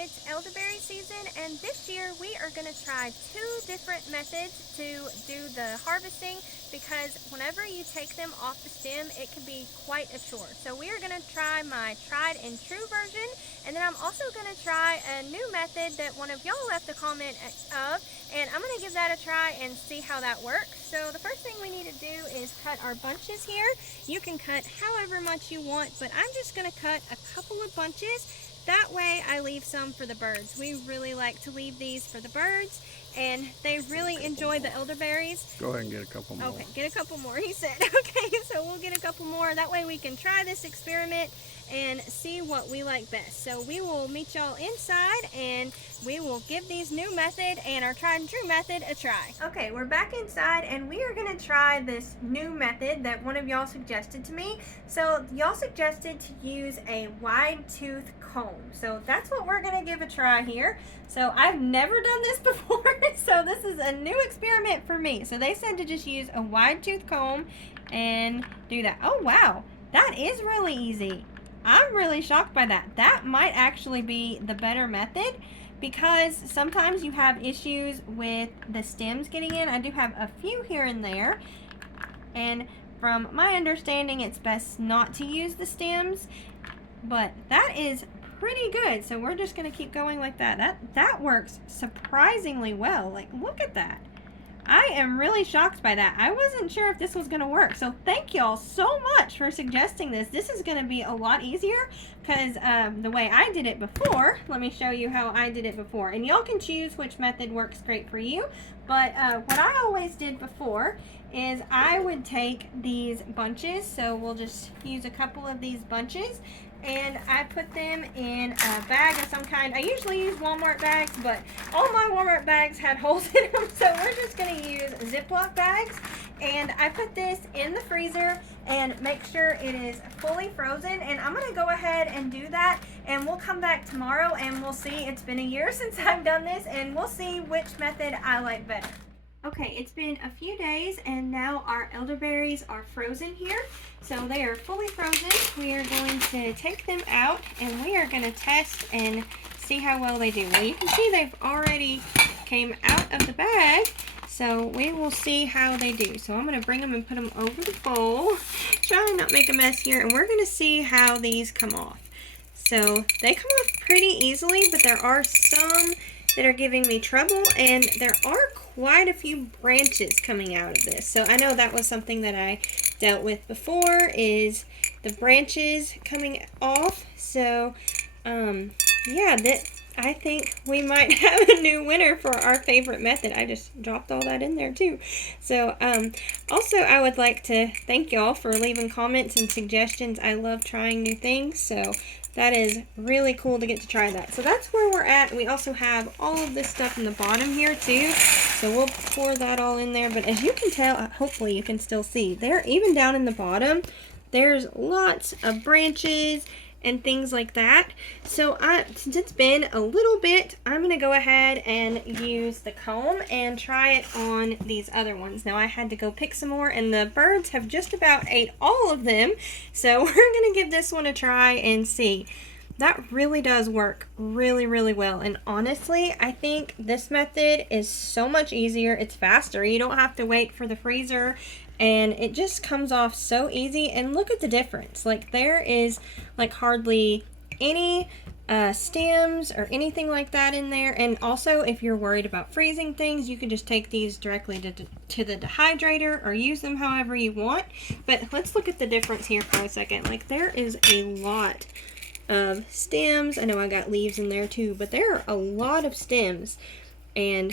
it's elderberry season, and this year we are going to try two different methods to do the harvesting, because whenever you take them off the stem, it can be quite a chore. So we are going to try my tried and true version, and then I'm also going to try a new method that one of y'all left a comment of, and I'm going to give that a try and see how that works. So the first thing we need to do is cut our bunches here. You can cut however much you want, but I'm just going to cut a couple of bunches. That way I leave some for the birds. We really like to leave these for the birds, and they really enjoy the elderberries. Go ahead and get a couple more. Okay, get a couple more, he said. Okay, so we'll get a couple more. That way we can try this experiment and see what we like best. So we will meet y'all inside, and we will give these new method and our tried and true method a try. Okay, we're back inside, and we are going to try this new method that one of y'all suggested to me. So y'all suggested to use a wide tooth comb. So that's what we're going to give a try here. So I've never done this before, so this is a new experiment for me. So they said to just use a wide tooth comb and do that. Oh wow, that is really easy. I'm really shocked by that. That might actually be the better method, because sometimes you have issues with the stems getting in. I do have a few here and there, and from my understanding it's best not to use the stems, but that is pretty good. So we're just going to keep going like that. That works surprisingly well. Like, look at that. I am really shocked by that. I wasn't sure if this was going to work. So thank y'all so much for suggesting this. This is going to be a lot easier, because the way I did it before, let me show you how I did it before. And y'all can choose which method works great for you. But what I always did before is I would take these bunches. So we'll just use a couple of these bunches, and I put them in a bag of some kind. I usually use Walmart bags, but all my Walmart bags had holes in them, so we're just going to use Ziploc bags. And I put this in the freezer and make sure it is fully frozen, and I'm going to go ahead and do that, and we'll come back tomorrow and we'll see. It's been a year since I've done this, and we'll see which method I like better. Okay, it's been a few days, and now our elderberries are frozen here. So they are fully frozen. We are going to take them out, and we are going to test and see how well they do. Well, you can see they've already came out of the bag, so we will see how they do. So I'm going to bring them and put them over the bowl. Try and not make a mess here, and we're going to see how these come off. So they come off pretty easily, but there are some that are giving me trouble, and there are quite a few branches coming out of this. So I know that was something that I dealt with before, is the branches coming off. So yeah, I think we might have a new winner for our favorite method. I just dropped all that in there too. So also I would like to thank y'all for leaving comments and suggestions. I love trying new things, so that is really cool to get to try that. So that's where we're at. We also have all of this stuff in the bottom here too, so we'll pour that all in there. But as you can tell, hopefully you can still see, there, even down in the bottom, there's lots of branches and things like that. So since it's been a little bit, I'm going to go ahead and use the comb and try it on these other ones. Now I had to go pick some more, and the birds have just about ate all of them. So we're going to give this one a try and see. That really does work really, really well. And honestly, I think this method is so much easier. It's faster. You don't have to wait for the freezer, and it just comes off so easy. And look at the difference. Like, there is like hardly any stems or anything like that in there. And also, if you're worried about freezing things, you can just take these directly to the dehydrator, or use them however you want. But let's look at the difference here for a second. Like, there is a lot of stems. I know I got leaves in there too, but there are a lot of stems. And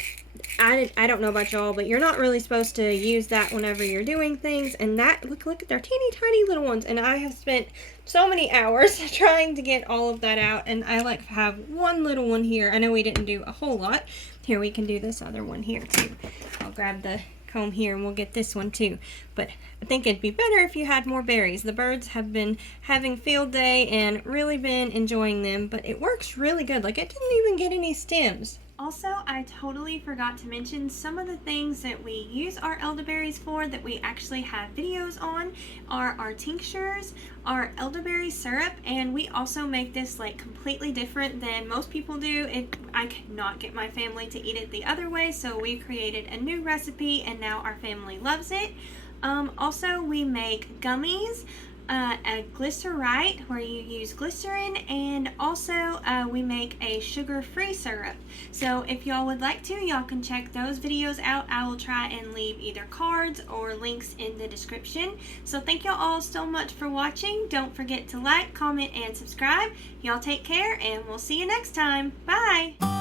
I don't know about y'all, but you're not really supposed to use that whenever you're doing things. And that, look at their teeny tiny little ones. And I have spent so many hours trying to get all of that out. And I like to have one little one here. I know we didn't do a whole lot. Here, we can do this other one here too. I'll grab the comb here and we'll get this one too. But I think it'd be better if you had more berries. The birds have been having field day and really been enjoying them, but it works really good. Like, it didn't even get any stems. Also, I totally forgot to mention some of the things that we use our elderberries for that we actually have videos on are our tinctures, our elderberry syrup, and we also make this like completely different than most people do. I could not get my family to eat it the other way, so we created a new recipe and now our family loves it. Also, we make gummies, a glycerite where you use glycerin, and also we make a sugar-free syrup. So if y'all would like to, y'all can check those videos out. I will try and leave either cards or links in the description. So thank y'all all so much for watching. Don't forget to like, comment, and subscribe. Y'all take care, and we'll see you next time. Bye!